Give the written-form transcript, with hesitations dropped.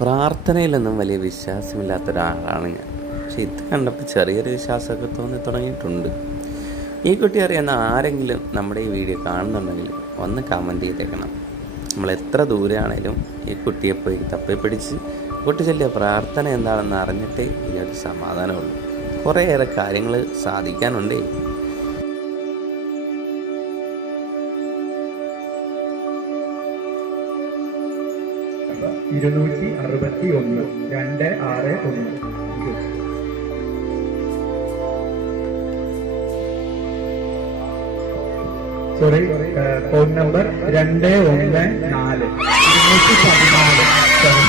പ്രാർത്ഥനയിലൊന്നും വലിയ വിശ്വാസമില്ലാത്ത ഒരാളാണ് ഞാൻ. പക്ഷെ ഇത് കണ്ടപ്പോൾ ചെറിയൊരു വിശ്വാസമൊക്കെ തോന്നി തുടങ്ങിയിട്ടുണ്ട്. ഈ കുട്ടി അറിയുന്ന ആരെങ്കിലും നമ്മുടെ ഈ വീഡിയോ കാണുന്നുണ്ടെങ്കിൽ ഒന്ന് കമൻറ്റ് ചെയ്തേക്കണം. നമ്മൾ എത്ര ദൂരെയാണേലും ഈ കുട്ടിയെ പോയി തപ്പിപ്പിടിച്ച് കുട്ടി ചൊല്ലിയ പ്രാർത്ഥന എന്താണെന്ന് അറിഞ്ഞിട്ടേ ഇതിനൊരു സമാധാനമുള്ളൂ. കുറേയേറെ കാര്യങ്ങൾ സാധിക്കാനുണ്ടേ. 261 261. Sorry, phone number 214 214.